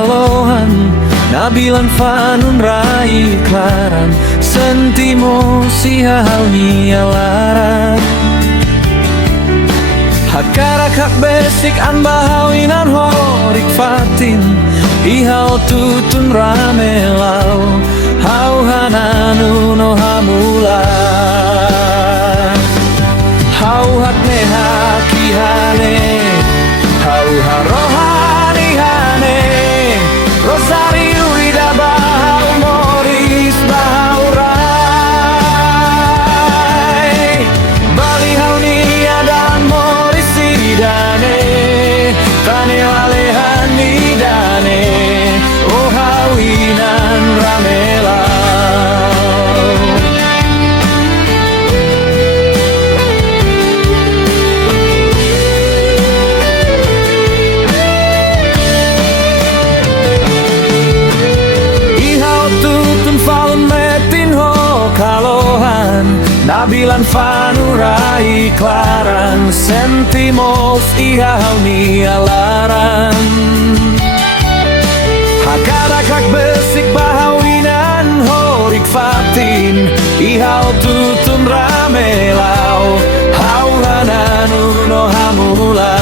kalohan nabilan fanun rai klaran sentimo si hal nialaran hakarak hak besik an bahawinan horik fatin ihal tutun ramelau hau hananu no hamula hau hak neha kihane hau harohani hane Rosario ida bahau moris bahau rai Bali hau nia dan moris sidane tane alehan nidane oh hawinan ramelau kalohan nabilan fanurai klaran sentimos ihau nialaran hakarak hak besik bahawinan horik fatin ihau tutun ramelau hau hananu no hamulan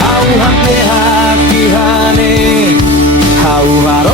hau hak nehak ihane hau haro